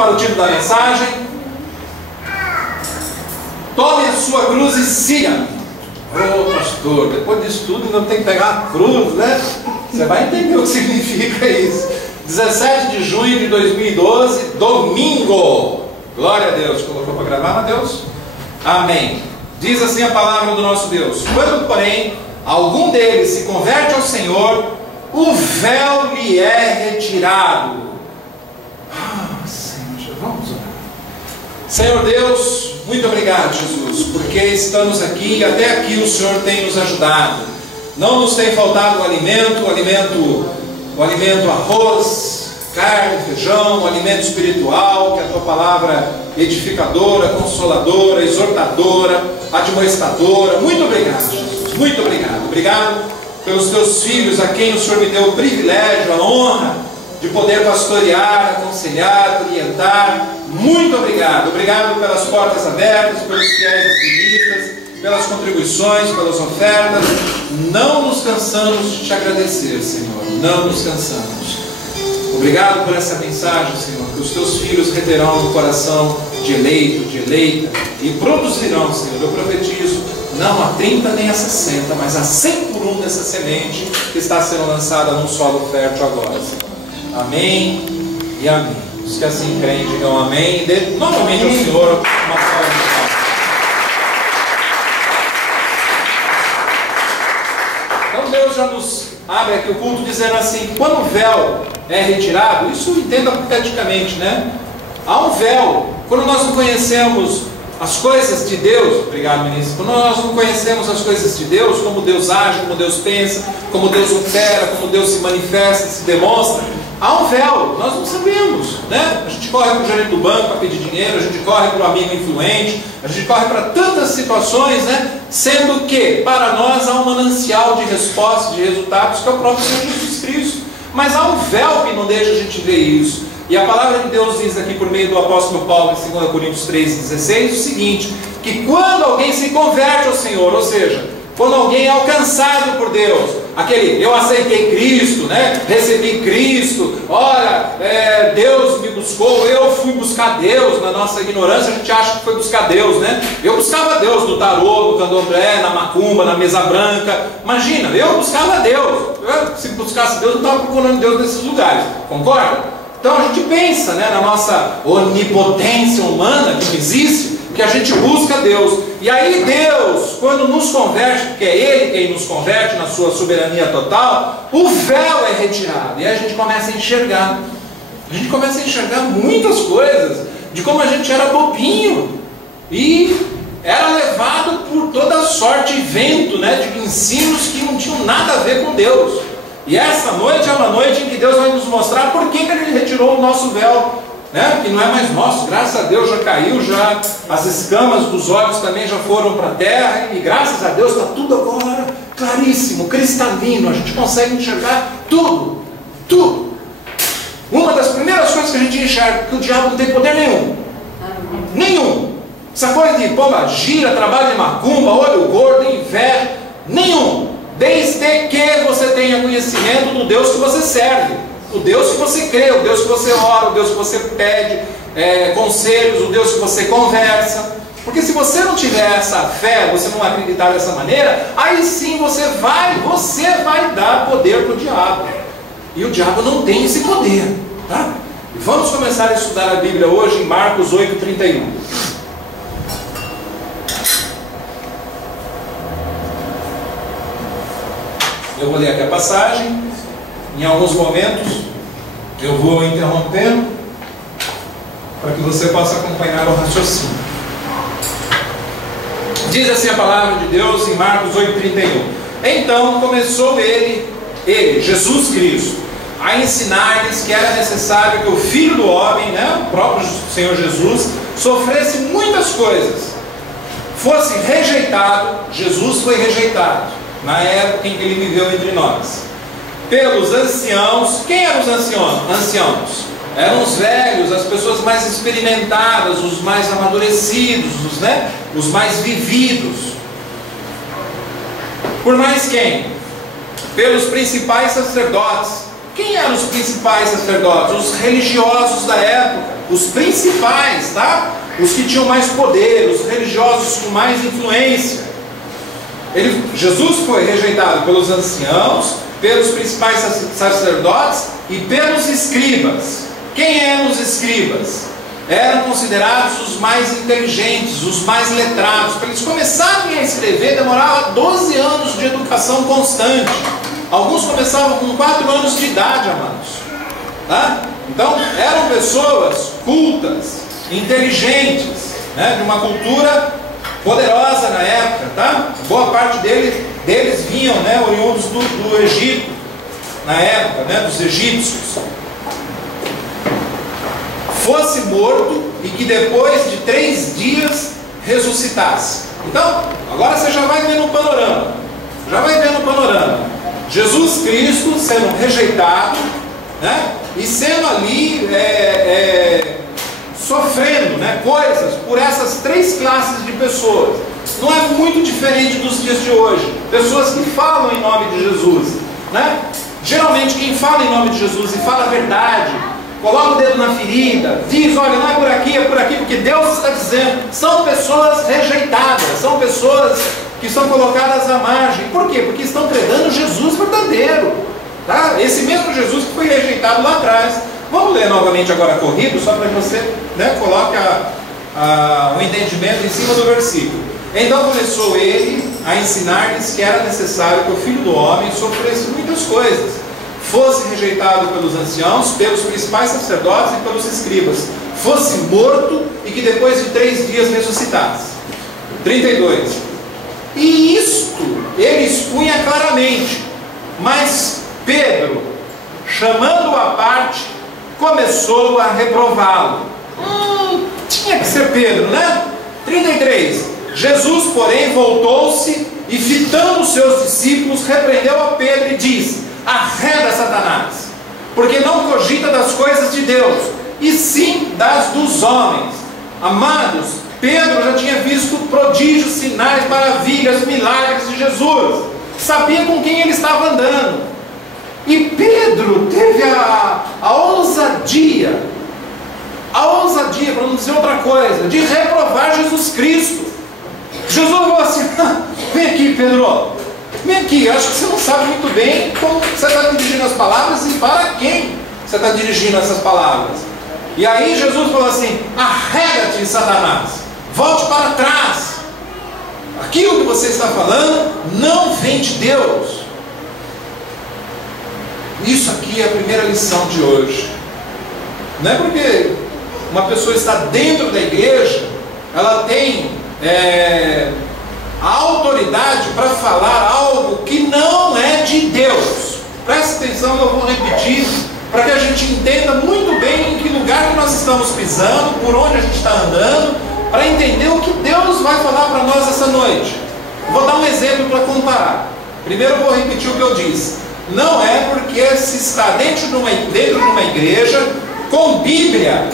para o título da mensagem. Tome a sua cruz e siga-me. Ô pastor, depois disso tudo ainda tem que pegar a cruz, né? Você vai entender o que significa isso. 17 de junho de 2012, domingo. Glória a Deus. Colocou para gravar, Mateus? Amém. Diz assim a palavra do nosso Deus: quando, porém, algum deles se converte ao Senhor, o véu lhe é retirado. Senhor, vamos orar. Senhor Deus, muito obrigado, Jesus, porque estamos aqui e até aqui o Senhor tem nos ajudado. Não nos tem faltado o alimento arroz, carne, feijão, o alimento espiritual, que é a tua palavra edificadora, consoladora, exortadora, admoestadora. Muito obrigado, Jesus, muito obrigado. Obrigado pelos teus filhos, a quem o Senhor me deu o privilégio, a honra de poder pastorear, aconselhar, orientar. Muito obrigado. Obrigado pelas portas abertas, pelos fiéis dizimistas, pelas contribuições, pelas ofertas. Não nos cansamos de te agradecer, Senhor. Não nos cansamos. Obrigado por essa mensagem, Senhor, que os teus filhos reterão no coração de eleito, de eleita, e produzirão, Senhor, eu profetizo, não a 30 nem a 60, mas a 100 por 1 dessa semente que está sendo lançada num solo fértil agora, Senhor. Amém e amém. Os que assim creem, digam amém, e dê novamente ao Senhor uma salva de palmas. Então Deus já nos abre aqui o culto dizendo assim, que quando o véu é retirado, isso entenda profeticamente, né? Há um véu. Quando nós não conhecemos as coisas de Deus, obrigado, ministro, quando nós não conhecemos as coisas de Deus, como Deus age, como Deus pensa, como Deus opera, como Deus se manifesta, se demonstra, há um véu, nós não sabemos, né? A gente corre para o gerente do banco para pedir dinheiro, a gente corre para o amigo influente, a gente corre para tantas situações, né? Sendo que para nós há um manancial de respostas, de resultados, que é o próprio Senhor Jesus Cristo. Mas há um véu que não deixa a gente ver isso. E a palavra de Deus diz aqui por meio do apóstolo Paulo em 2 Coríntios 3,16 o seguinte, que quando alguém se converte ao Senhor, ou seja, quando alguém é alcançado por Deus, aquele, eu aceitei Cristo, né? Recebi Cristo, olha, Deus me buscou, eu fui buscar Deus. Na nossa ignorância a gente acha que foi buscar Deus, né? Eu buscava Deus no tarô, no candomblé, na macumba, na mesa branca. Imagina, eu buscava Deus. Se buscasse Deus, eu não estava procurando Deus nesses lugares, concorda? Então a gente pensa, né, na nossa onipotência humana que não existe, que a gente busca Deus. E aí Deus, quando nos converte, porque é Ele quem nos converte na sua soberania total, o véu é retirado. E aí a gente começa a enxergar. A gente começa a enxergar muitas coisas, de como a gente era bobinho e era levado por toda sorte e vento, né, de ensinos que não tinham nada a ver com Deus. E essa noite é uma noite em que Deus vai nos mostrar por que Ele retirou o nosso véu, né? Que não é mais nosso, graças a Deus já caiu, já as escamas dos olhos também já foram para a terra, e graças a Deus está tudo agora claríssimo, cristalino, a gente consegue enxergar tudo, tudo. Uma das primeiras coisas que a gente enxerga, que o diabo não tem poder nenhum, nenhum. Essa coisa de pomba gira, trabalho de macumba, olho gordo, inveja, nenhum. Desde que você tenha conhecimento do Deus que você serve, o Deus que você crê, o Deus que você ora, o Deus que você pede conselhos, o Deus que você conversa. Porque se você não tiver essa fé, você não acreditar dessa maneira, aí sim você vai dar poder para o diabo. E o diabo não tem esse poder, tá? E vamos começar a estudar a Bíblia hoje em Marcos 8:31. Eu vou ler aqui a passagem, em alguns momentos eu vou interrompendo para que você possa acompanhar o raciocínio. Diz assim a palavra de Deus em Marcos 8:31. Então começou ele, Jesus Cristo, a ensinar-lhes que era necessário que o Filho do Homem, né, o próprio Senhor Jesus, sofresse muitas coisas, fosse rejeitado. Jesus foi rejeitado na época em que ele viveu entre nós, pelos anciãos. Quem eram os anciãos? Eram os velhos, as pessoas mais experimentadas, os mais amadurecidos, os mais vividos. Por mais quem? Pelos principais sacerdotes. Quem eram os principais sacerdotes? Os religiosos da época. os principais, tá? Os que tinham mais poder, os religiosos com mais influência. Jesus foi rejeitado pelos anciãos, pelos principais sacerdotes e pelos escribas. Quem eram os escribas? Eram considerados os mais inteligentes, os mais letrados. Para eles começarem a escrever, demorava 12 anos de educação constante. Alguns começavam com 4 anos de idade, amados. Tá? Então, eram pessoas cultas, inteligentes, né? De uma cultura poderosa na época. Tá? Boa parte deles vinham, né? Oriundos do Egito, na época, né? Dos egípcios. Fosse morto e que depois de 3 dias ressuscitasse. Então, agora você já vai vendo o panorama. Jesus Cristo sendo rejeitado, né? E sendo ali sofrendo, né, coisas por essas 3 classes de pessoas. Não é muito diferente dos dias de hoje. Pessoas que falam em nome de Jesus, né? Geralmente quem fala em nome de Jesus e fala a verdade, coloca o dedo na ferida, diz, olha, não é por aqui, porque Deus está dizendo. São pessoas rejeitadas, são pessoas que são colocadas à margem. Por quê? Porque estão pregando Jesus verdadeiro, tá? Esse mesmo Jesus que foi rejeitado lá atrás. Vamos ler novamente agora corrido, só para que você, né, coloque o entendimento em cima do versículo. Então começou ele a ensinar-lhes que era necessário que o Filho do Homem sofresse muitas coisas, fosse rejeitado pelos anciãos, pelos principais sacerdotes e pelos escribas, fosse morto e que depois de 3 dias ressuscitasse. 32. E isto ele expunha claramente, mas Pedro, chamando-o à parte, começou a reprová-lo. Tinha que ser Pedro, né? 33. Jesus, porém, voltou-se e, fitando os seus discípulos, repreendeu a Pedro e disse: arreda, Satanás, porque não cogita das coisas de Deus, e sim das dos homens. Amados, Pedro já tinha visto prodígios, sinais, maravilhas, milagres de Jesus, sabia com quem ele estava andando. E Pedro teve a ousadia, para não dizer outra coisa, de reprovar Jesus Cristo. Jesus falou assim: vem aqui, Pedro, vem aqui, acho que você não sabe muito bem como você está dirigindo as palavras e para quem você está dirigindo essas palavras. E aí Jesus falou assim: arreda-te, Satanás, volte para trás, aquilo que você está falando não vem de Deus. Isso aqui é a primeira lição de hoje. Não é porque uma pessoa está dentro da igreja, ela tem a autoridade para falar algo que não é de Deus. Presta atenção, eu vou repetir, para que a gente entenda muito bem em que lugar que nós estamos pisando, por onde a gente está andando, para entender o que Deus vai falar para nós essa noite. Vou dar um exemplo para comparar. Primeiro eu vou repetir o que eu disse. Não é porque se está dentro de uma igreja, com Bíblia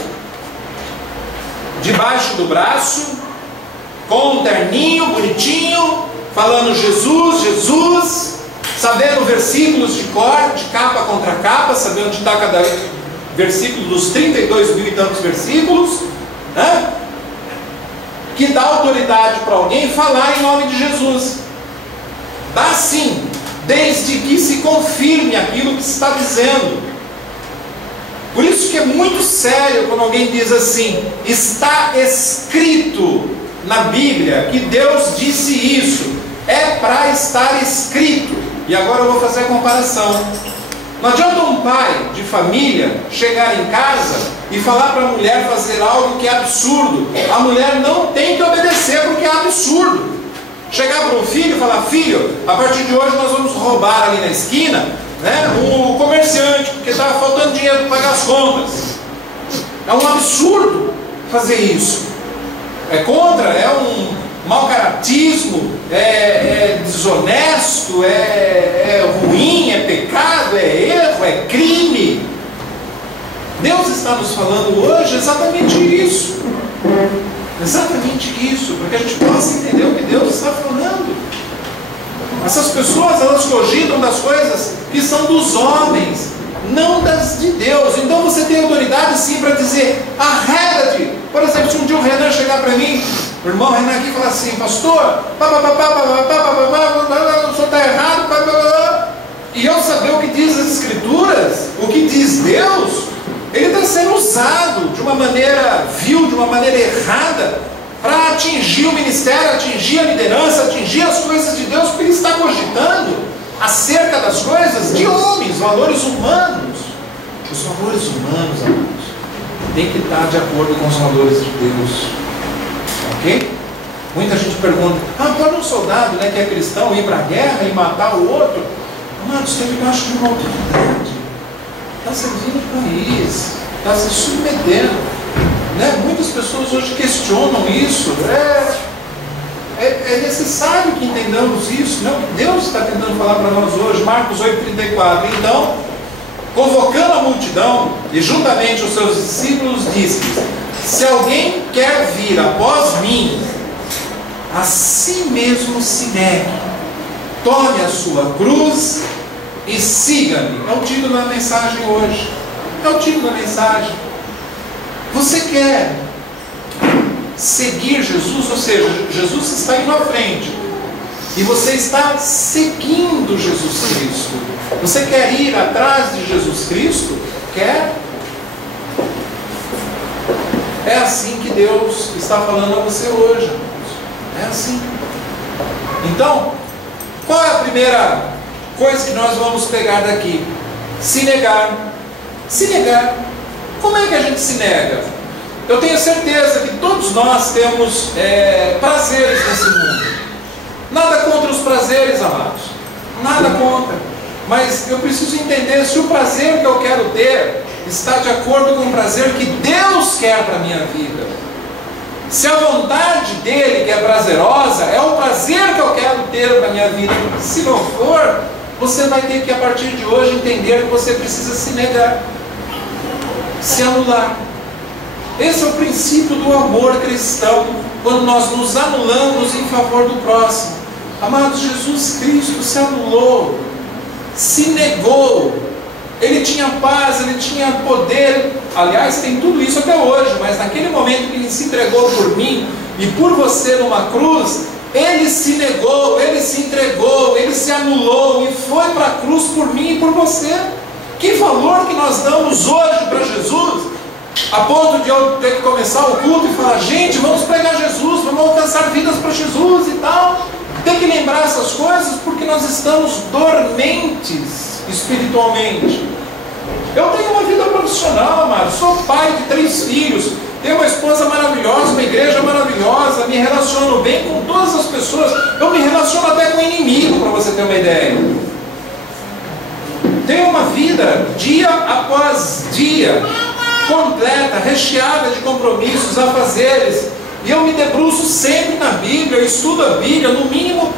debaixo do braço, com um terninho bonitinho, falando Jesus, Jesus, sabendo versículos de cor, de capa contra capa, sabendo onde está cada versículo dos 32 mil e tantos versículos, né? Que dá autoridade para alguém falar em nome de Jesus. Dá sim, desde que se confirme aquilo que se está dizendo. Por isso que é muito sério quando alguém diz assim: está escrito na Bíblia que Deus disse isso. É para estar escrito. E agora eu vou fazer a comparação. Não adianta um pai de família chegar em casa e falar para a mulher fazer algo que é absurdo. A mulher não tem que obedecer porque é absurdo. Chegar para um filho e falar: filho, a partir de hoje nós vamos roubar ali na esquina, né, o comerciante, porque está faltando dinheiro para pagar as contas. É um absurdo fazer isso. É contra, é um mau caratismo, é desonesto, é ruim, é pecado, é erro, é crime. Deus está nos falando hoje exatamente isso. Exatamente isso, para que a gente possa entender o que Deus está falando. Essas pessoas, elas cogitam das coisas que são dos homens, não das de Deus. Então você tem autoridade sim para dizer, arreda-te. Por exemplo, se um dia o Renan chegar para mim, o irmão Renan aqui, falar assim, pastor, o senhor está errado, e eu saber o que diz as Escrituras, o que diz Deus, ele está sendo usado de uma maneira vil, de uma maneira errada, para atingir o ministério, atingir a liderança, atingir as coisas de Deus, porque ele está cogitando acerca das coisas de homens, valores humanos. Os valores humanos, amados, tem que estar de acordo com os valores de Deus. Ok? Muita gente pergunta, pode um soldado, né, que é cristão ir para a guerra e matar o outro? Amados, tem debaixo de uma autoridade. Está servindo o país, está se submetendo. Né? Muitas pessoas hoje questionam isso. É necessário que entendamos isso, não? Que Deus está tentando falar para nós hoje. Marcos 8,34. Então, convocando a multidão e juntamente os seus discípulos, disse-lhes: se alguém quer vir após mim, a si mesmo se negue, tome a sua cruz e siga-me. É o título da mensagem hoje. É o título da mensagem. Você quer seguir Jesus, ou seja, Jesus está indo à frente e você está seguindo Jesus Cristo. Você quer ir atrás de Jesus Cristo? Quer? É assim que Deus está falando a você hoje. É assim. Então, qual é a primeira coisa que nós vamos pegar daqui? Se negar. Se negar. Como é que a gente se nega? Eu tenho certeza que todos nós temos prazeres nesse mundo. Nada contra os prazeres, amados. Nada contra. Mas eu preciso entender se o prazer que eu quero ter está de acordo com o prazer que Deus quer para a minha vida. Se a vontade dele, que é prazerosa, é o prazer que eu quero ter para a minha vida. Se não for, você vai ter que, a partir de hoje, entender que você precisa se negar, se anular. Esse é o princípio do amor cristão, quando nós nos anulamos em favor do próximo. Amados, Jesus Cristo se anulou, se negou. Ele tinha paz, ele tinha poder. Aliás, tem tudo isso até hoje, mas naquele momento que ele se entregou por mim e por você numa cruz, ele se negou, ele se entregou, ele se anulou e foi para a cruz por mim e por você. Que valor que nós damos hoje para Jesus, a ponto de eu ter que começar o culto e falar: gente, vamos pregar Jesus, vamos alcançar vidas para Jesus e tal. Tem que lembrar essas coisas porque nós estamos dormentes espiritualmente. Eu tenho uma vida profissional, amado, sou pai de 3 filhos, tenho uma esposa maravilhosa, uma igreja maravilhosa, me relaciono bem com todas as pessoas, eu me relaciono até com o inimigo, para você ter uma ideia. Tenho uma vida, dia após dia, completa, recheada de compromissos, afazeres, e eu me debruço sempre na Bíblia, eu estudo a Bíblia, no mínimo,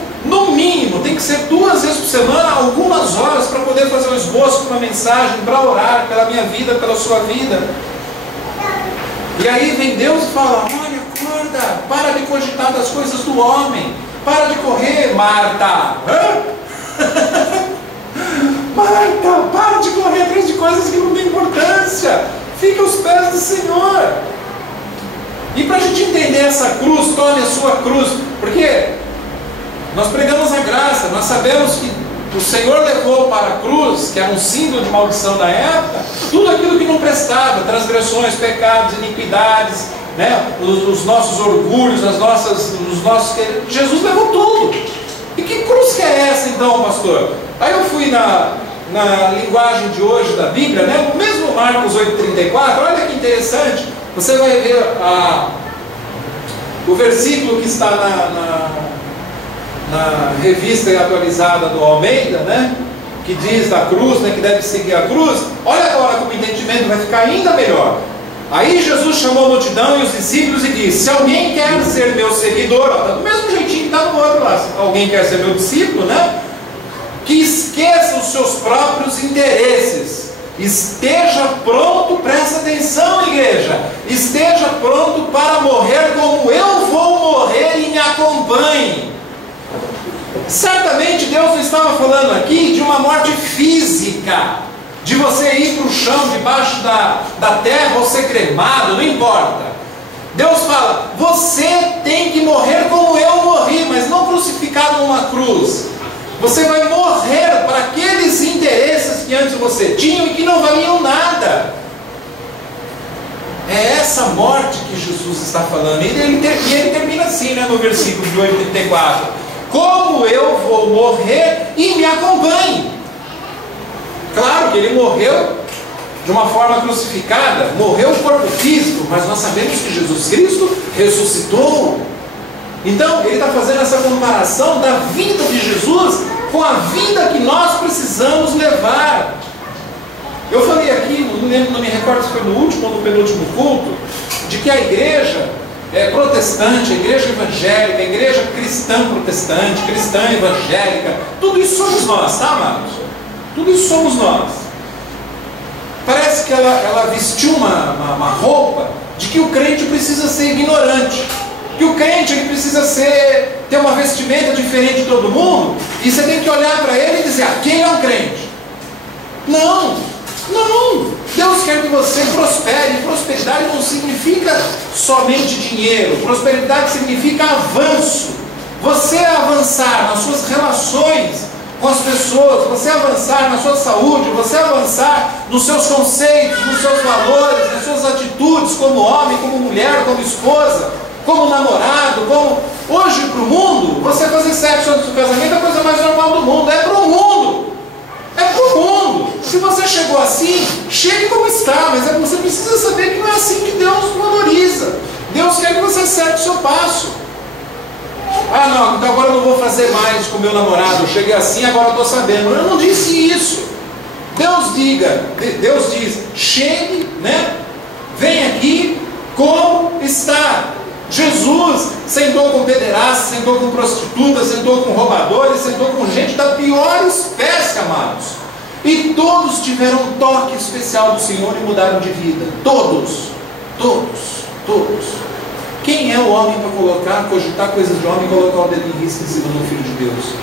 tem que ser 2 vezes por semana, algumas horas, para poder fazer um esboço para uma mensagem, para orar pela minha vida, pela sua vida. E aí vem Deus e fala: olha, acorda, para de cogitar das coisas do homem, para de correr, Marta. Marta, para de correr atrás de coisas que não têm importância, fica aos pés do Senhor. E para a gente entender essa cruz, tome a sua cruz, porque nós pregamos a graça, nós sabemos que o Senhor levou para a cruz, que era um símbolo de maldição da época, tudo aquilo que não prestava, transgressões, pecados, iniquidades, né? os nossos orgulhos, os nossos... Jesus levou tudo. E que cruz que é essa então, pastor? Aí eu fui na linguagem de hoje da Bíblia, né? O mesmo Marcos 8,34, olha que interessante, você vai ver o versículo que está na revista atualizada do Almeida, né? Que diz da cruz, né? Que deve seguir a cruz. Olha agora como o entendimento vai ficar ainda melhor. Aí Jesus chamou a multidão e os discípulos e disse: se alguém quer ser meu seguidor, ó, tá do mesmo jeitinho que está no outro lá, se alguém quer ser meu discípulo, né? Que esqueça os seus próprios interesses, esteja pronto, presta atenção, igreja, esteja pronto para morrer como eu vou morrer e me acompanhe. Certamente Deus não estava falando aqui de uma morte física, de você ir para o chão, debaixo da terra, ou ser cremado, não importa. Deus fala, você tem que morrer como eu morri, mas não crucificado numa cruz. Você vai morrer para aqueles interesses que antes você tinha e que não valiam nada. É essa morte que Jesus está falando. E ele termina assim, né, no versículo de 84. Como eu vou morrer e me acompanhe. Claro que ele morreu de uma forma crucificada, morreu o corpo físico, mas nós sabemos que Jesus Cristo ressuscitou. Então, ele está fazendo essa comparação da vida de Jesus com a vida que nós precisamos levar. Eu falei aqui, não me recordo se foi no último ou no penúltimo culto, de que a igreja protestante, a igreja evangélica, a igreja cristã protestante, cristã evangélica, tudo isso somos nós, tá, amados? Tudo isso somos nós. Parece que ela vestiu uma roupa de que o crente precisa ser ignorante, que o crente ele precisa ter uma vestimenta diferente de todo mundo, e você tem que olhar para ele e dizer, quem é um crente? Não, Deus quer que você prospere. Prosperidade não significa somente dinheiro, prosperidade significa avanço. Você avançar nas suas relações com as pessoas, você avançar na sua saúde, você avançar nos seus conceitos, nos seus valores, nas suas atitudes como homem, como mulher, como esposa, como namorado, como... Hoje para o mundo, você fazer sexo antes do casamento é a coisa mais normal do mundo, é para o mundo. É para o mundo. Se você chegou assim, chegue como está, mas você precisa saber que não é assim que Deus valoriza. Deus quer que você acerte o seu passo. Não, então agora eu não vou fazer mais com o meu namorado, eu cheguei assim, agora eu estou sabendo. Eu não disse isso. Deus diz, chegue, né? Vem aqui como está. Jesus sentou com pederastas, sentou com prostitutas, sentou com roubadores, sentou com gente da pior espécie, amados. E todos tiveram um toque especial do Senhor e mudaram de vida. Todos. Quem é o homem para cogitar coisas de homem e colocar o dedo em risco em cima do Filho de Deus?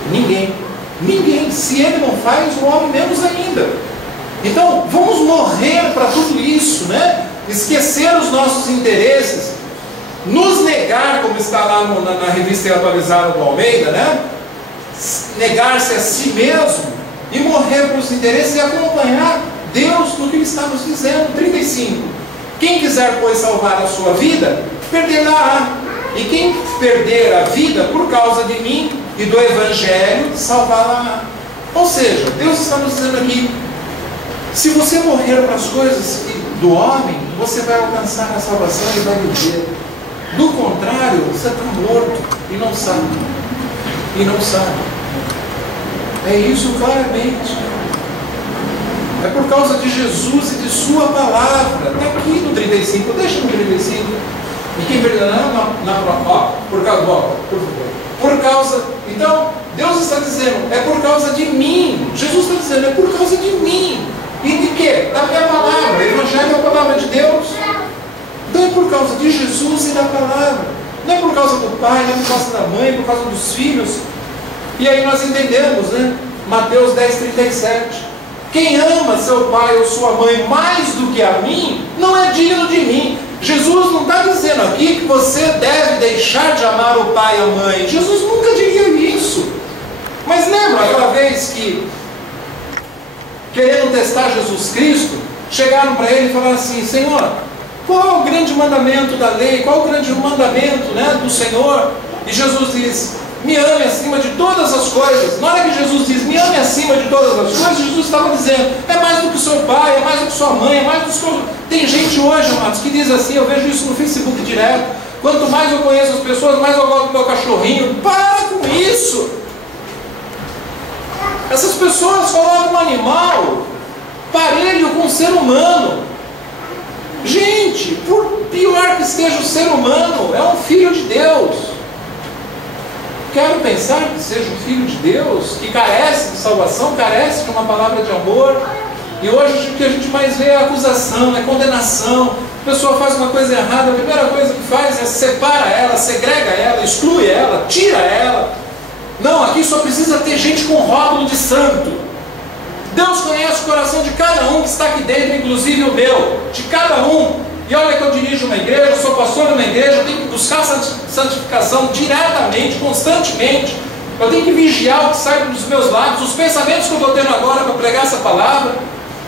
Ninguém. Se ele não faz, o homem menos ainda. Então, vamos morrer para tudo isso, né? Esquecer os nossos interesses, nos negar, como está lá na revista atualizada do Almeida, né? Negar-se a si mesmo e morrer para os interesses e acompanhar Deus no que Ele está nos dizendo. 35. Quem quiser, pois, salvar a sua vida, perderá. E quem perder a vida por causa de mim e do Evangelho, salvá-la. Ou seja, Deus está nos dizendo aqui, se você morrer para as coisas do homem, você vai alcançar a salvação e vai viver. Do contrário, você está morto e não sabe. É isso claramente. É por causa de Jesus e de sua palavra. Está aqui no 35, deixa no 35. E quem perderá por causa. Então, Deus está dizendo, é por causa de mim. Jesus está dizendo, é por causa de mim. E de quê? Da minha palavra. O Evangelho é a palavra de Deus. Não é por causa de Jesus e da palavra. Não é por causa do pai, não é por causa da mãe, é por causa dos filhos. E aí nós entendemos, né? Mateus 10:37. Quem ama seu pai ou sua mãe mais do que a mim, não é digno de mim. Jesus não está dizendo aqui que você deve deixar de amar o pai e a mãe. Jesus nunca diria isso. Mas lembra aquela vez que, querendo testar Jesus Cristo, chegaram para ele e falaram assim, Senhor, qual é o grande mandamento da lei? Qual é o grande mandamento, né, do Senhor? E Jesus diz, me ame acima de todas as coisas. Na hora que Jesus diz, me ame acima de todas as coisas, Jesus estava dizendo, é mais do que seu pai, é mais do que sua mãe, é mais do que seu... Tem gente hoje, amados, que diz assim, eu vejo isso no Facebook direto, quanto mais eu conheço as pessoas, mais eu gosto do meu cachorrinho. Para com isso! Essas pessoas colocam um animal parelho com um ser humano. Gente, por pior que esteja o ser humano, é um filho de Deus. Quero pensar que seja um filho de Deus, que carece de salvação, carece de uma palavra de amor. E hoje o que a gente mais vê é acusação, é condenação. A pessoa faz uma coisa errada, a primeira coisa que faz é separa ela, segrega ela, exclui ela, tira ela. Não, aqui só precisa ter gente com rótulo de santo. Deus conhece o coração de cada um que está aqui dentro, inclusive o meu, de cada um. E olha que eu dirijo uma igreja, eu sou pastor de uma igreja, eu tenho que buscar santificação diretamente, constantemente. Eu tenho que vigiar o que sai dos meus lábios, os pensamentos que eu estou tendo agora para pregar essa palavra.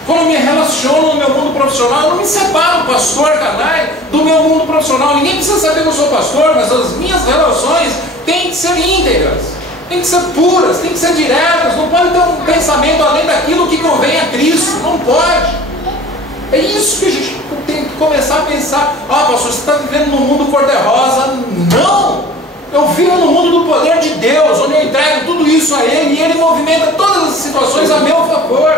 Quando eu me relaciono no meu mundo profissional, eu não me separo, pastor Canai, do meu mundo profissional. Ninguém precisa saber que eu sou pastor, mas as minhas relações têm que ser íntegras, têm que ser puras, têm que ser diretas. Não pode ter um pensamento além daquilo que convém a Cristo, não pode. É isso que a gente tem que começar a pensar. Ah, pastor, você está vivendo num mundo cor-de-rosa. Não! Eu vivo no mundo do poder de Deus, onde eu entrego tudo isso a Ele, e Ele movimenta todas as situações a meu favor.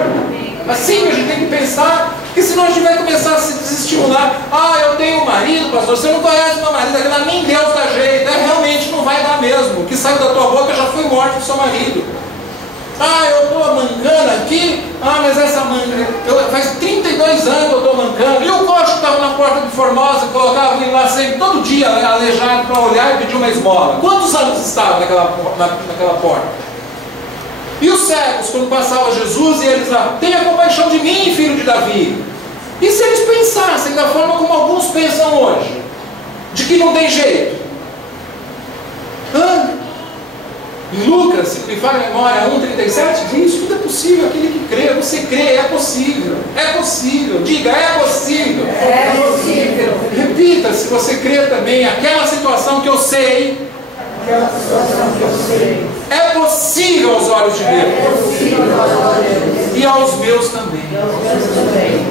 Assim que a gente tem que pensar, que senão a gente vai começar a se desestimular. Ah, eu tenho um marido, pastor, você não conhece meu marido, aquilo nem Deus dá jeito. Realmente não vai dar mesmo. O que saiu da tua boca já foi morte do seu marido. Ah, eu estou mancando aqui. Ah, mas essa manga, faz 32 anos que eu estou mancando. E o coxo que estava na porta de Formosa, colocava ele lá sempre, todo dia, aleijado, para olhar e pedir uma esmola. Quantos anos estava naquela porta? E os cegos, quando passava Jesus, e eles lá, tenha compaixão de mim, filho de Davi. E se eles pensassem da forma como alguns pensam hoje, de que não tem jeito? Em Lucas, se me falha a memória, 1,37, diz, tudo é possível, aquele que crê. Você crê, é possível. É possível. Diga, é possível. É possível. Repita, se você crê também, aquela situação que eu sei, é possível aos olhos de Deus. E aos meus também.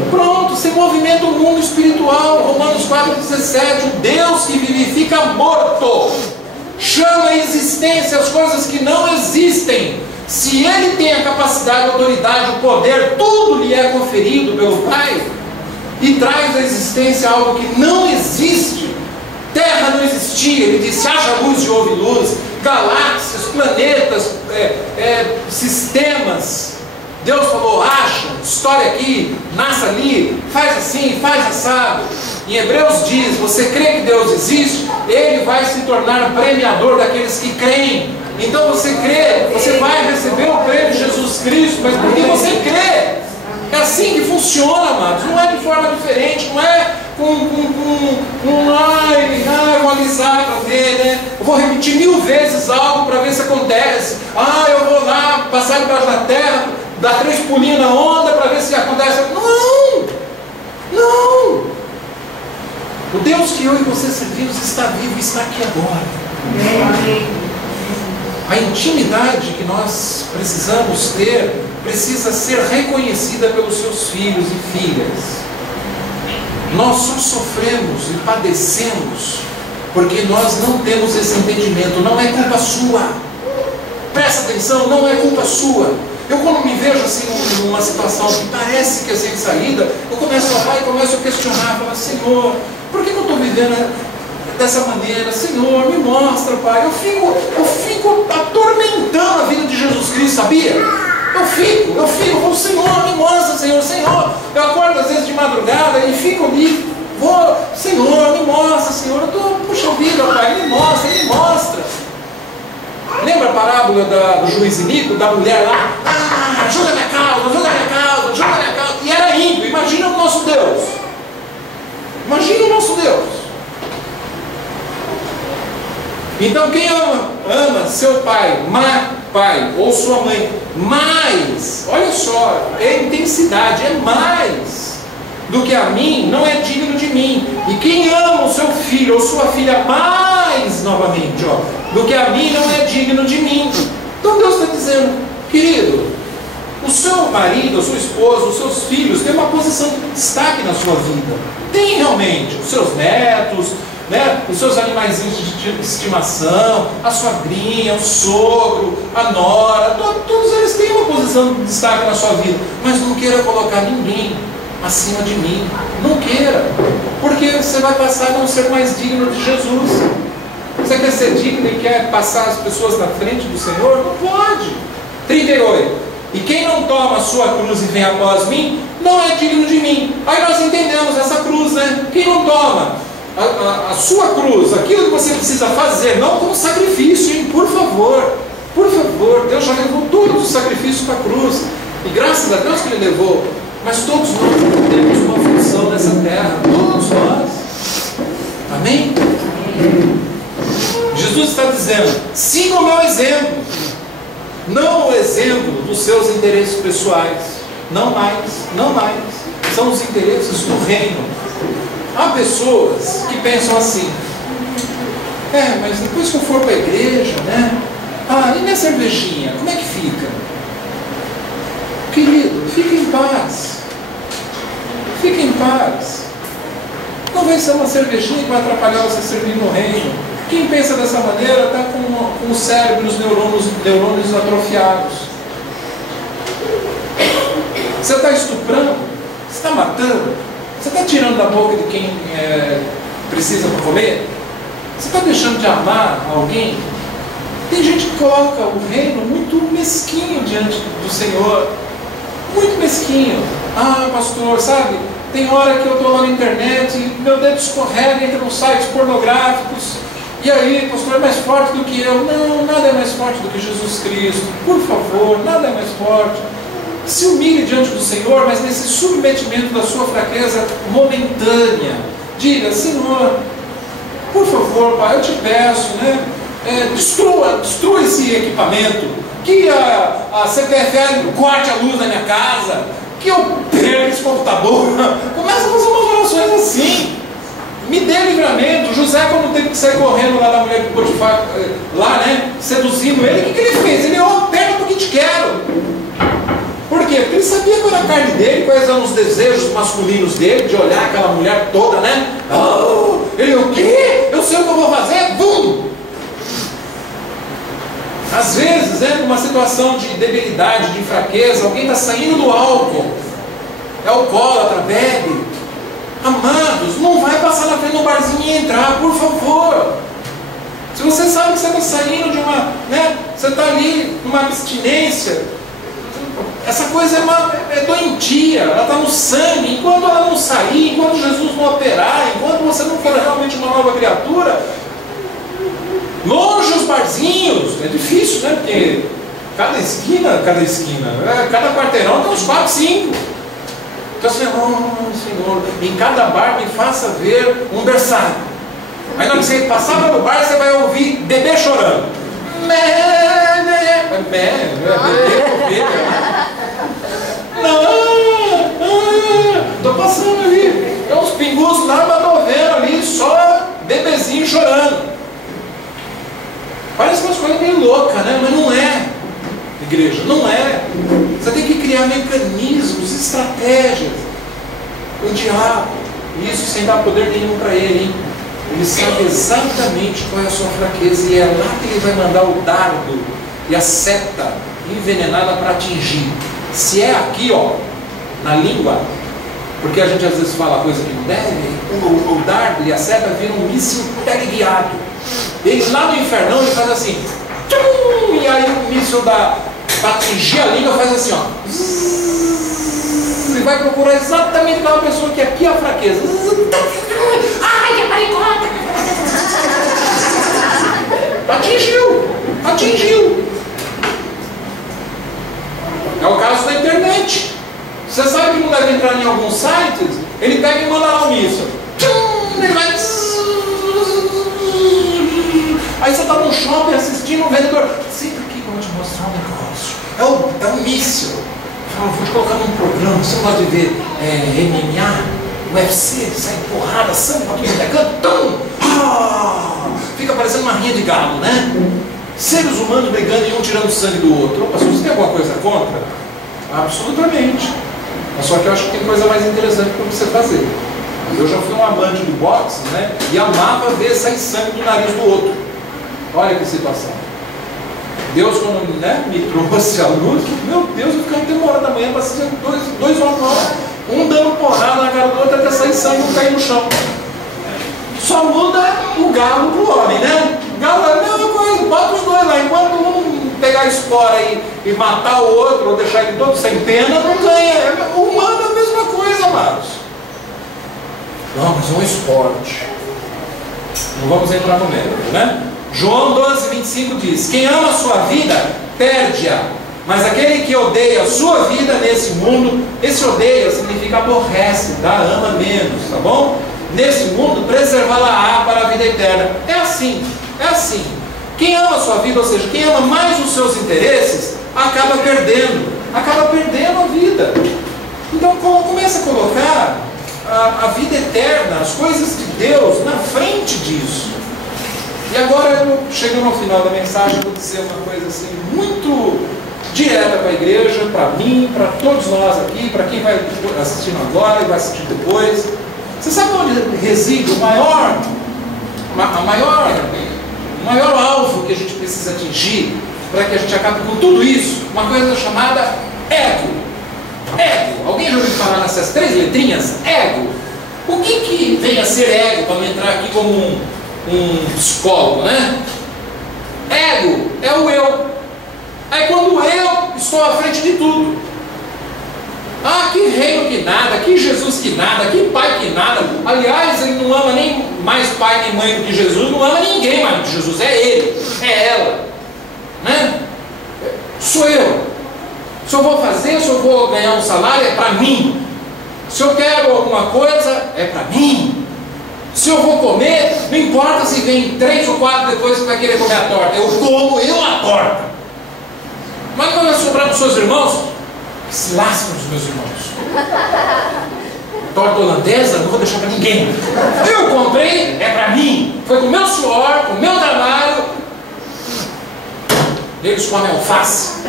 Pronto, você movimenta o mundo espiritual. Romanos 4,17, o Deus que vivifica morto chama a existência as coisas que não existem. Se Ele tem a capacidade, a autoridade, o poder, tudo lhe é conferido pelo Pai, e traz à existência algo que não existe. Terra não existia, Ele disse, haja luz e houve luz. Galáxias, planetas, sistemas. Deus falou, haja, história aqui, nasce ali, faz assim, faz assado. Em Hebreus diz, você crê que Deus existe, Ele vai se tornar premiador daqueles que creem. Então você crê, você vai receber o prêmio de Jesus Cristo, mas porque você crê. É assim que funciona, amados, não é de forma diferente, não é vou alisar para ver, né? Eu vou repetir 1000 vezes algo para ver se acontece. Eu vou lá, passar debaixo da terra, dar 3 pulinhos na onda para ver se acontece. Não! O Deus que eu e você servimos está vivo e está aqui agora. A intimidade que nós precisamos ter precisa ser reconhecida pelos seus filhos e filhas. Nós só sofremos e padecemos porque nós não temos esse entendimento. Não é culpa sua. Presta atenção, não é culpa sua. Eu quando me vejo assim numa situação que parece que é sem saída, eu começo a orar e começo a questionar, falar, Senhor, por que eu estou vivendo dessa maneira? Senhor, me mostra, Pai. Eu fico atormentando a vida de Jesus Cristo, sabia? Eu falo, Senhor, me mostra, Senhor. Eu acordo às vezes de madrugada e fico ali, Senhor, me mostra, Senhor. Eu estou, puxa vida, Pai, me mostra. Lembra a parábola do juiz iníquo, da mulher lá? Joga minha causa. E era ímpio. Imagina o nosso Deus. Então quem ama seu pai, pai ou sua mãe, mais, olha só, é intensidade, é mais do que a mim, não é digno de mim. E quem ama o seu filho ou sua filha mais, novamente, do que a mim, não é digno de mim. Então Deus está dizendo, querido, o seu marido, a sua esposa, os seus filhos têm uma posição de destaque na sua vida. Tem realmente, os seus netos, né, os seus animaizinhos de estimação, a sogrinha, o sogro, a nora, todos eles têm uma posição de destaque na sua vida. Mas não queira colocar ninguém acima de mim. Não queira, porque você vai passar a não ser mais digno de Jesus. Você quer ser digno e quer passar as pessoas na frente do Senhor? Não pode. 38. E quem não toma a sua cruz e vem após mim, não é digno de mim. Aí nós entendemos essa cruz, né? Quem não toma a sua cruz, aquilo que você precisa fazer, não como sacrifício, hein? Por favor, Deus já levou todos os sacrifícios para a cruz. E graças a Deus que Ele levou. Mas todos nós temos uma função nessa terra. Todos nós. Amém? Jesus está dizendo: siga o meu exemplo. Não o exemplo dos seus interesses pessoais. Não mais. Não mais. São os interesses do reino. Há pessoas que pensam assim: mas depois que eu for para a igreja, né? E minha cervejinha, como é que fica? Querido, fique em paz. Fique em paz. Não vai ser uma cervejinha que vai atrapalhar você servir no reino. Quem pensa dessa maneira está com o cérebro e os neurônios atrofiados. Você está estuprando? Você está matando? Você está tirando da boca de quem precisa para comer? Você está deixando de amar alguém? Tem gente que coloca o reino muito mesquinho diante do Senhor. Muito mesquinho. Pastor, sabe? Tem hora que eu estou lá na internet e meu dedo escorrega, entra nos sites pornográficos. E aí, pastor, é mais forte do que eu? Não, nada é mais forte do que Jesus Cristo. Por favor, nada é mais forte. Se humilhe diante do Senhor, mas nesse submetimento da sua fraqueza momentânea. Diga: Senhor, por favor, Pai, eu te peço, né? Destrua esse equipamento, que a CPFL corte a luz da minha casa, que eu perca esse computador. Começa a fazer umas orações assim. Me dê livramento. José, quando teve que sair correndo lá da mulher de Potifar, lá, né, seduzindo ele, o que ele fez? Ele: perca porque te quero. Por quê? Porque ele sabia qual era a carne dele, quais eram os desejos masculinos dele, de olhar aquela mulher toda, né? Ele: o quê? Eu sei o que eu vou fazer? Bum! Às vezes, numa situação de debilidade, de fraqueza, alguém está saindo do álcool, é alcoólatra, bebe. Amados, não vai passar na frente do barzinho e entrar, por favor. Se você sabe que você está saindo de uma, você está ali numa abstinência, essa coisa é doentia, ela está no sangue. Enquanto ela não sair, enquanto Jesus não operar, enquanto você não for realmente uma nova criatura, longe os barzinhos. É difícil, né? Porque cada esquina, cada quarteirão tem uns 4, 5. Então assim: Senhor, em cada bar me faça ver um berçário. Aí na hora que você passar pelo bar, você vai ouvir bebê chorando. Estou passando ali, tem uns pingus lá na novela ali, só bebezinho chorando. Parece umas coisas meio loucas, né? Mas não é, igreja, não é. Você tem que criar mecanismos, estratégias. O diabo, isso sem dar poder nenhum para ele, hein? Ele sabe exatamente qual é a sua fraqueza, e é lá que ele vai mandar o dardo e a seta envenenada para atingir. Se é aqui, na língua, porque a gente às vezes fala coisa que não deve, o dardo e a seta viram um míssil teleguiado. Ele lá no infernão, ele faz assim, e aí o míssil para atingir a língua faz assim, ele vai procurar exatamente aquela pessoa que aqui é a fraqueza. Ai, que maricota! Atingiu. É o caso da internet. Você sabe que não deve entrar em alguns sites, ele pega e manda lá um míssil. Ele vai. Aí você está no shopping assistindo um vendedor. Senta aqui que eu vou te mostrar um negócio. É um míssil. Eu vou te colocar num programa. Você não pode ver MMA, UFC, sai porrada, sangue para tudo pegando. Fica parecendo uma rinha de galo, né? Seres humanos brigando e um tirando sangue do outro. Opa, você tem alguma coisa contra? Absolutamente. Mas só que eu acho que tem coisa mais interessante para você fazer. Eu já fui um amante do boxe, né? E amava ver sair sangue do nariz do outro. Olha que situação. Deus, quando me trouxe a luz, meu Deus, eu ficava até 1h da manhã para assistir dois homens, um dando porrada na cara do outro até sair sangue e não cair no chão. Só muda o galo pro homem, né? O galo é a mesma coisa, bota os dois lá. Enquanto um pegar a espora e matar o outro, ou deixar ele todo sem pena, não ganha. O humano é a mesma coisa, amados. Não, mas é um esporte. Não vamos entrar no mérito, né? João 12:25 diz: quem ama a sua vida, perde-a. Mas aquele que odeia a sua vida nesse mundo, esse odeia significa aborrece, ama menos, tá bom? Nesse mundo, preservá-la-á para a vida eterna. É assim. Quem ama a sua vida, ou seja, quem ama mais os seus interesses, acaba perdendo a vida. Então começa a colocar a vida eterna, as coisas de Deus na frente disso. E agora eu chego no final da mensagem, eu vou dizer uma coisa assim muito direta para a igreja, para mim, para todos nós aqui, para quem vai assistindo agora e vai assistir depois. Você sabe onde reside o maior alvo que a gente precisa atingir para que a gente acabe com tudo isso? Uma coisa chamada ego. Alguém já ouviu falar nessas 3 letrinhas? Ego. O que vem a ser ego, para não entrar aqui como um psicólogo, né? Ego é o eu. Aí quando eu estou à frente de tudo. Que reino que nada, que Jesus que nada, que pai que nada. Aliás, ele não ama nem mais pai nem mãe do que Jesus, não ama ninguém mais do que Jesus, é ele, é ela, né? Sou eu. Se eu vou fazer, se eu vou ganhar um salário, é para mim. Se eu quero alguma coisa, é para mim. Se eu vou comer, não importa se vem 3 ou 4 depois que vai querer comer a torta, eu como a torta. Mas quando vai sobrar para os seus irmãos, se lascam os meus irmãos. Torta holandesa, não vou deixar para ninguém. Eu comprei, é para mim. Foi com o meu suor, com o meu trabalho. Eles comem alface.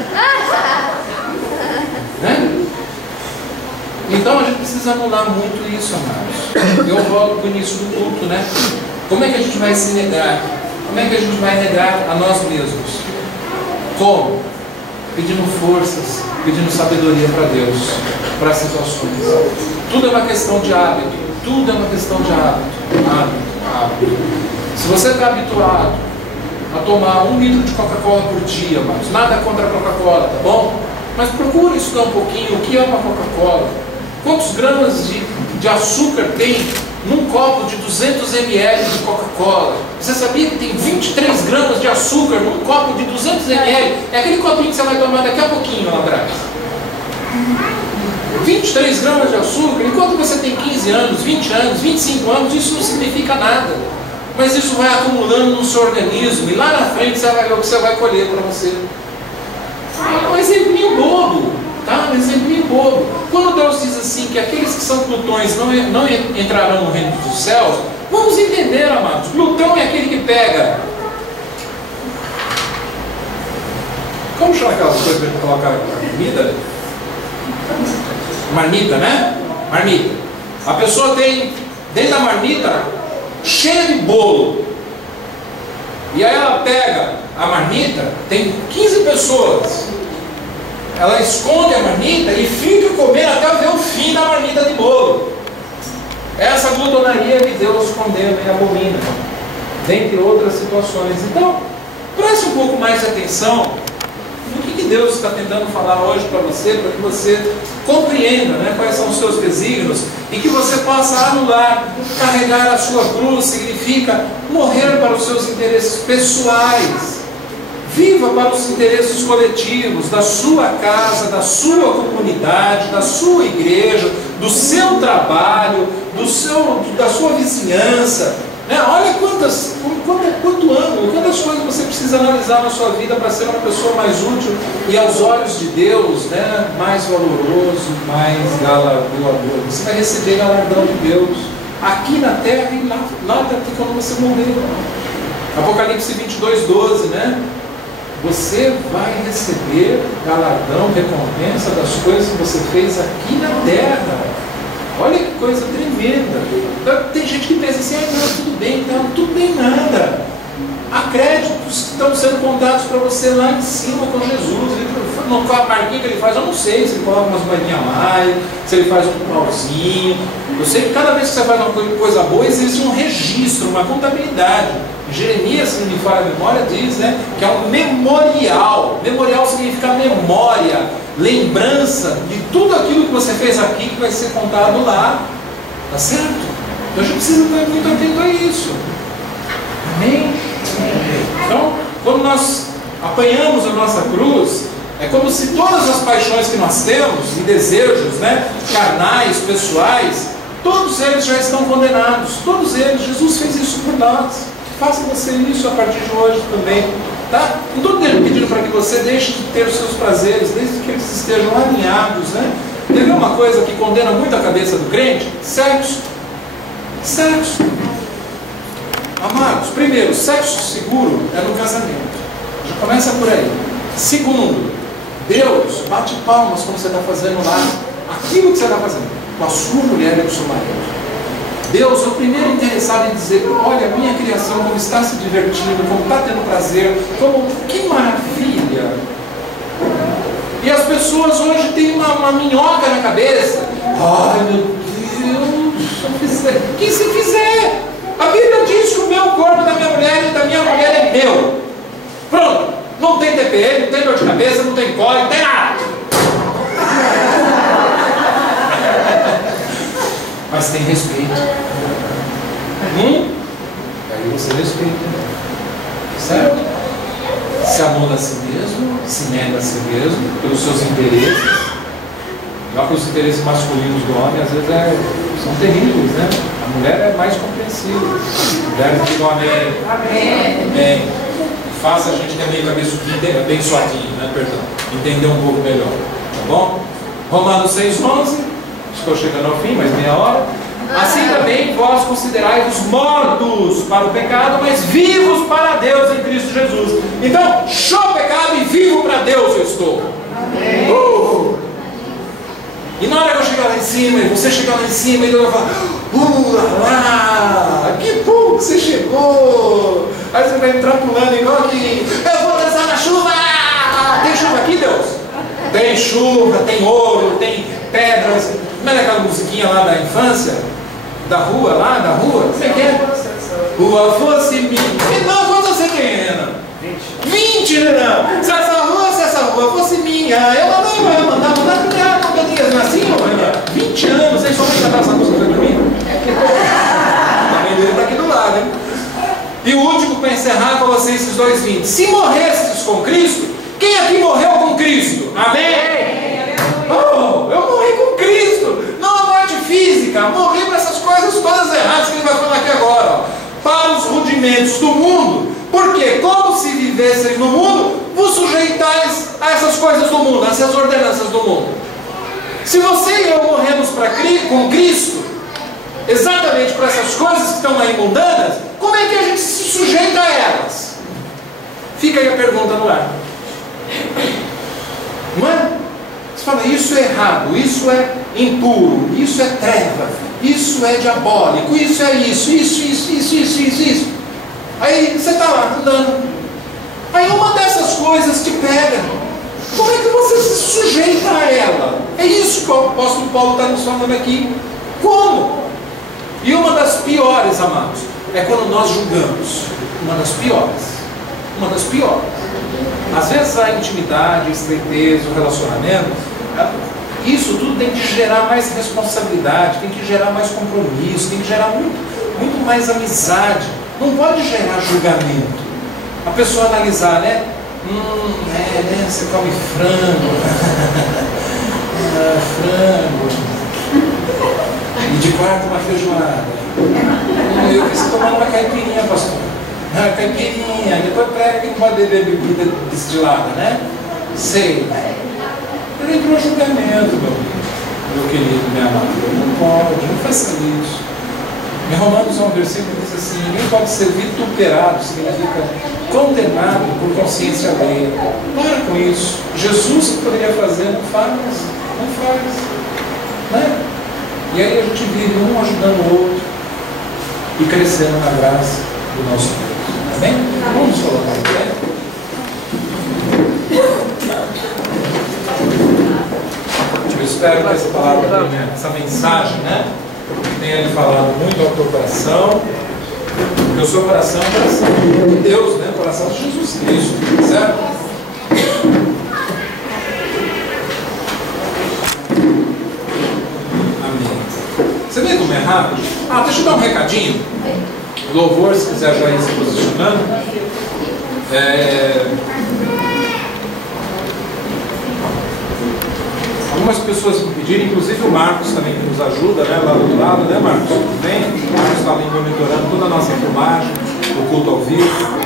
Né? Então a gente precisa anular muito isso, amados. Eu volto para o início do culto, né? Como é que a gente vai se negar? Como é que a gente vai negar a nós mesmos? Como? Pedindo forças, pedindo sabedoria para Deus, para as situações. Tudo é uma questão de hábito. Tudo é uma questão de hábito. Se você está habituado a tomar 1 litro de Coca-Cola por dia, mas nada contra a Coca-Cola, tá bom? Mas procure estudar um pouquinho o que é uma Coca-Cola. Quantos gramas de açúcar tem num copo de 200 ml de Coca-Cola? Você sabia que tem 23 gramas de açúcar num copo de 200 ml? É aquele copinho que você vai tomar daqui a pouquinho lá atrás. 23 gramas de açúcar. Enquanto você tem 15 anos, 20 anos, 25 anos, isso não significa nada. Mas isso vai acumulando no seu organismo e lá na frente você vai ver o que você vai colher para você. Um exemplinho bobo, tá? Um exemplinho bobo. Quando Deus diz assim que aqueles que são glutões não entrarão no reino dos céus, vamos entender, amados. Glutão é aquele que pega. Como chama aquelas coisas que a gente coloca comida? Marmita, né? Marmita. A pessoa tem dentro da marmita cheia de bolo. E aí ela pega a marmita, tem 15 pessoas. Ela esconde a marmita e fica comendo até ver o fim da marmita de bolo. Essa glutonaria que Deus condena e abomina, dentre outras situações. Então, preste um pouco mais de atenção no que Deus está tentando falar hoje para que você compreenda, né, quais são os seus desígnios e que você possa anular. Carregar a sua cruz significa morrer para os seus interesses pessoais. Viva para os interesses coletivos, da sua casa, da sua comunidade, da sua igreja, do seu trabalho, da sua vizinhança. Olha quantas coisas você precisa analisar na sua vida para ser uma pessoa mais útil e aos olhos de Deus, né, mais valoroso, mais galardoador. Você vai receber galardão de Deus aqui na terra e lá daqui quando você morrer. Apocalipse 22:12, né? Você vai receber galardão, recompensa das coisas que você fez aqui na terra. Olha que coisa tremenda. Tem gente que pensa assim, não, tudo bem, não, tudo bem nada. Há créditos que estão sendo contados para você lá em cima com Jesus. Não qual a marquinha que ele faz, eu não sei se ele coloca umas moedinhas a mais, se ele faz um pauzinho. Eu sei que cada vez que você faz uma coisa boa, existe um registro, uma contabilidade. Jeremias, se não me falha a memória, diz, né, que é um memorial. Memorial significa memória, lembrança de tudo aquilo que você fez aqui que vai ser contado lá. Tá certo? Então a gente precisa estar muito atento a isso. Amém? Então, quando nós apanhamos a nossa cruz, É como se todas as paixões que nós temos e desejos, né, carnais, pessoais, todos eles já estão condenados. Todos eles. Jesus fez isso por nós. Faça você isso a partir de hoje também. Tá? Não estou pedindo para que você deixe de ter os seus prazeres, desde que eles estejam alinhados. Né? Tem uma coisa que condena muito a cabeça do crente? Sexo. Sexo. Amados, primeiro, sexo seguro é no casamento. Já começa por aí. Segundo, Deus bate palmas quando você está fazendo lá aquilo que você está fazendo com a sua mulher e com o seu marido. Deus é o primeiro interessado em dizer: olha, a minha criação, como está se divertindo, como está tendo prazer, como, que maravilha. E as pessoas hoje têm uma minhoca na cabeça. Ai meu Deus, se eu fizer, que se fizer? A Bíblia diz que o meu corpo da minha mulher e da minha mulher é meu. Pronto, não tem TPM, não tem dor de cabeça, não tem cólica, não tem nada. Mas tem respeito. Aí você respeita. Certo? Se amou a si mesmo, se nega a si mesmo, pelos seus interesses. Já que os interesses masculinos do homem às vezes são terríveis, né? A mulher é mais compreensível. A mulher diz amém. Amém. Amém. Faça a gente que é meio cabeçudinho, bem suadinho, né? Perdão. Entender um pouco melhor. Tá bom? Romanos 6,11. Estou chegando ao fim, mais meia hora. Assim também vós considerai-vos mortos para o pecado, mas vivos para Deus em Cristo Jesus. Então, show pecado e vivo para Deus eu estou. Amém. E na hora que eu chegar lá em cima, e você chegar lá em cima, e eu falar, lá, que bom que você chegou. Aí você vai entrar pulando igual aqui, eu vou dançar na chuva. Tem chuva aqui, Deus? Tem chuva, tem ouro, tem pedras. Não é aquela musiquinha lá da infância? Da rua lá, da rua? Como é que é? Rua fosse minha. Não, quanto você tem, Renan? 20, Renan. Se essa rua fosse minha, eu mandava criar, não tinha assim, Renan. 20 anos, sem somente cantar essa música pra mim. A mãe dele tá aqui do lado, hein? E o último para encerrar com vocês esses 2:20. Se morresses com Cristo, quem aqui morreu com Cristo? Amém? Oh, eu morri com Cristo. Não a morte física, morri para essas coisas todas erradas que ele vai falar aqui agora. Ó. Para os rudimentos do mundo. Porque, como se vivesseis no mundo, vos sujeitais a essas coisas do mundo, a essas ordenanças do mundo. Se você e eu morremos com Cristo, exatamente por essas coisas que estão aí mundanas, como é que a gente se sujeita a elas? Fica aí a pergunta no ar. Não é? Você fala, isso é errado, isso é impuro, isso é treva, isso é diabólico, isso é isso. Aí você está lá andando. Aí uma dessas coisas te pega. Como é que você se sujeita a ela? É isso que o apóstolo Paulo está nos falando aqui. Como? E uma das piores, amados, é quando nós julgamos. Uma das piores. Uma das piores. Às vezes a intimidade, a estreiteza, o relacionamento, isso tudo tem que gerar mais responsabilidade, tem que gerar mais compromisso, tem que gerar muito mais amizade. Não pode gerar julgamento. A pessoa analisar, né? Você come frango. Frango. E de quarto uma feijoada. Eu fiz tomando uma caipirinha, pastor. Caipirinha. Depois prega que não pode beber bebida destilada, né? Sei. Ele entrou no julgamento, meu querido, minha amada. Não pode, não faça isso. Em Romanos há um versículo que diz assim: ninguém pode ser vituperado, significa condenado por consciência alheia. Para com isso. Jesus que poderia fazer, não faz. Não faz. Né? E aí a gente vive um ajudando o outro e crescendo na graça do nosso Deus. Amém? Vamos colocar em pé. Eu espero que essa palavra, essa mensagem, né, tenha lhe falado muito ao teu coração. Porque o seu coração é o coração de Deus, né? O coração de Jesus Cristo, certo? Amém. Você vê como é rápido? Deixa eu dar um recadinho. O louvor, se quiser já ir se posicionando. algumas pessoas me pediram, inclusive o Marcos também que nos ajuda, né, lá do outro lado, né, Marcos? Tudo bem? O Marcos está ali monitorando toda a nossa filmagem, o culto ao vivo.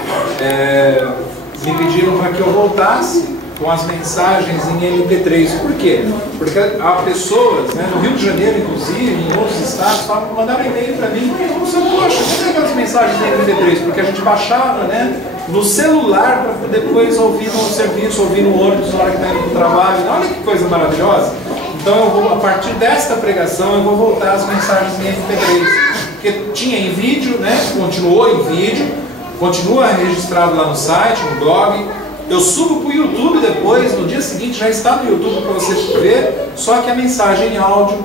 Me pediram para que eu voltasse com as mensagens em MP3. Por quê? Porque há pessoas, né, no Rio de Janeiro, inclusive, em outros estados, mandaram e-mail para mim, poxa, cadê aquelas mensagens em MP3? Porque a gente baixava, né, no celular para depois ouvir no serviço, ouvir no ônibus na hora que está indo para o trabalho. Olha que coisa maravilhosa. Então eu vou, a partir desta pregação, eu vou voltar as mensagens em MP3. Porque tinha em vídeo, né, continuou em vídeo, continua registrado lá no site, no blog. Eu subo para o YouTube depois, no dia seguinte já está no YouTube para você ver, só que a mensagem em áudio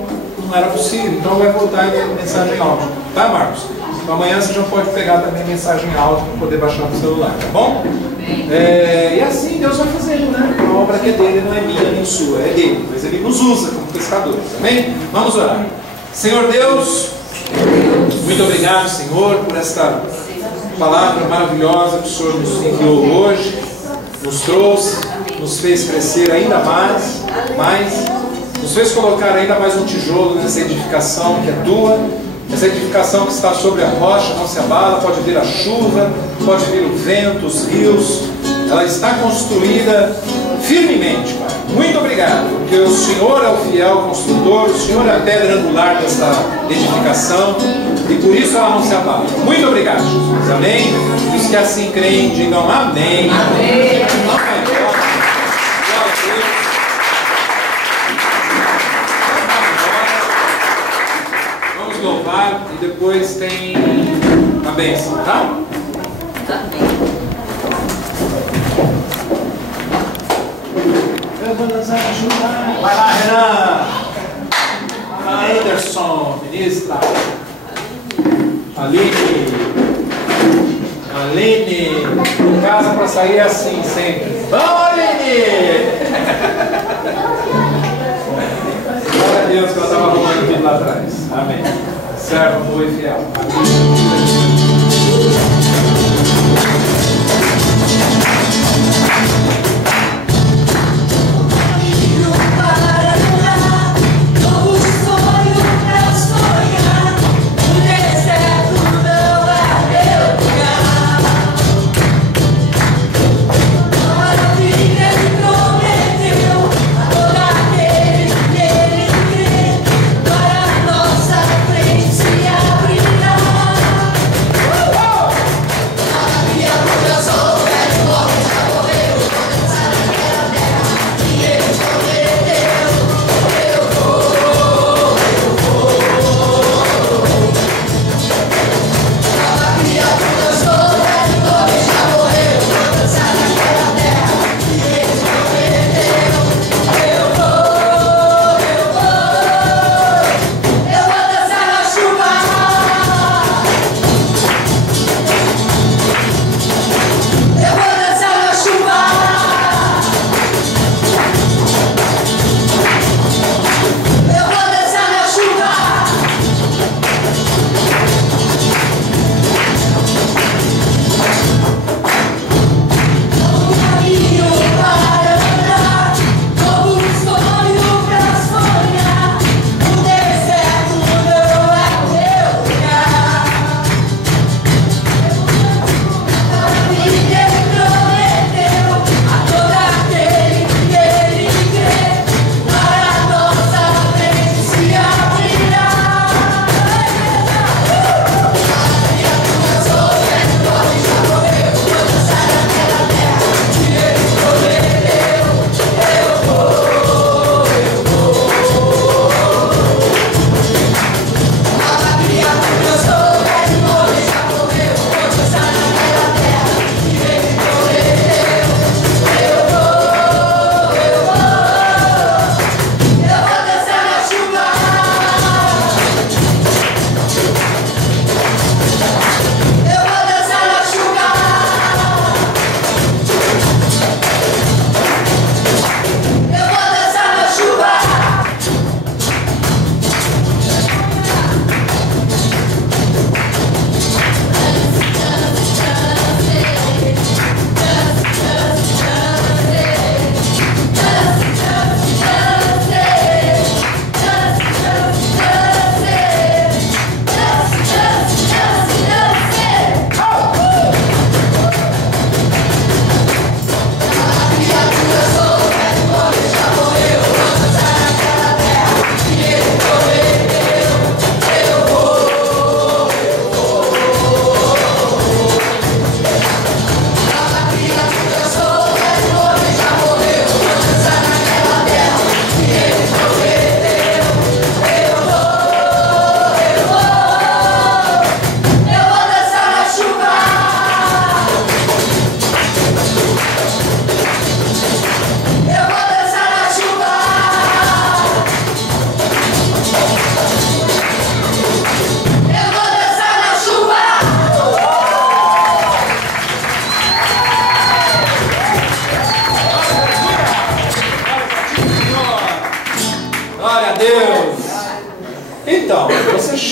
não era possível, então vai voltar a mensagem em áudio, tá, Marcos? Então amanhã você já pode pegar também a mensagem em áudio para poder baixar no celular, tá bom? E assim Deus vai fazendo, né? A obra que é dele não é minha nem sua, é dele, mas ele nos usa como pescadores, amém? Vamos orar. Senhor Deus, muito obrigado, Senhor, por esta palavra maravilhosa que o Senhor nos enviou hoje, nos trouxe, nos fez crescer ainda mais, nos fez colocar ainda mais um tijolo nessa edificação que é tua, essa edificação que está sobre a rocha, não se abala, pode vir a chuva, pode vir o vento, os rios, ela está construída firmemente, Pai. Muito obrigado, porque o Senhor é o fiel construtor, o Senhor é a pedra angular dessa edificação, e por isso ela não se abala. Muito obrigado, Jesus. Amém? Os que assim creem, digam amém. Amém. Vamos louvar e depois tem a bênção, tá? Eu vou nos ajudar. Vai lá, Renan. Anderson, ministra. Aline, em casa para sair é assim sempre. Vamos, Aline! Glória a Deus que ela estava arrumando tudo lá atrás. Amém. Servo bom e fiel. Amém.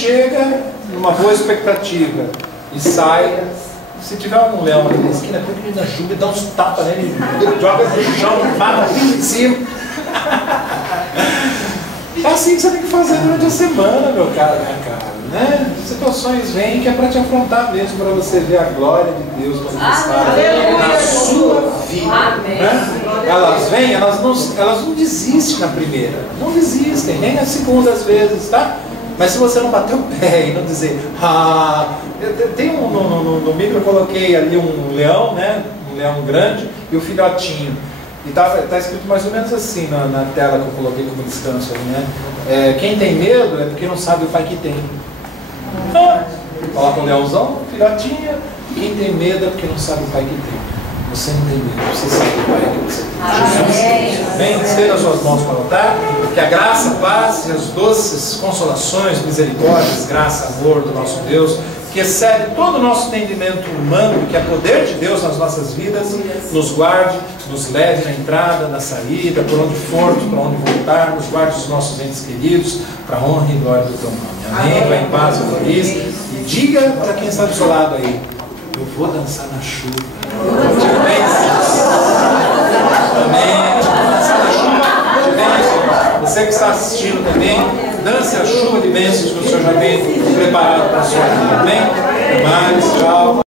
chega numa boa expectativa e sai. Se tiver um leão ali na esquina, põe ele na chuva e dá uns tapas nele, joga no chão, mata em cima. É assim que você tem que fazer durante a semana, meu cara, minha cara, né? Situações vêm que é para te afrontar mesmo, para você ver a glória de Deus manifestada na sua vida. Né? Elas vêm, elas não desistem na primeira, não desistem, nem na segunda às vezes, tá? Mas se você não bater o pé e não dizer, tem no micro eu coloquei ali um leão, né? Um leão grande e o filhotinho. E tá escrito mais ou menos assim na tela que eu coloquei como descanso ali, né? Quem tem medo é porque não sabe o pai que tem. Coloca um leãozão, filhotinha, e quem tem medo é porque não sabe o pai que tem. Você não tem medo, você sabe o pai que você tem. Jesus, vem estenda as suas mãos para o altar, que a graça, a paz e as doces consolações, misericórdias, graça, amor do nosso Deus, que excede todo o nosso entendimento humano, que é poder de Deus nas nossas vidas, nos guarde, nos leve na entrada, na saída, por onde formos, para onde voltarmos, guarde os nossos entes queridos, para a honra e glória do teu nome. Amém? Vai em paz e feliz. E diga para quem está do seu lado aí, eu vou dançar na chuva. Amém? Dançar na chuva de bênçãos. Você que está assistindo também, dance a chuva de bênçãos que o Senhor já tem preparado para a sua vida. Amém? Mais, tchau.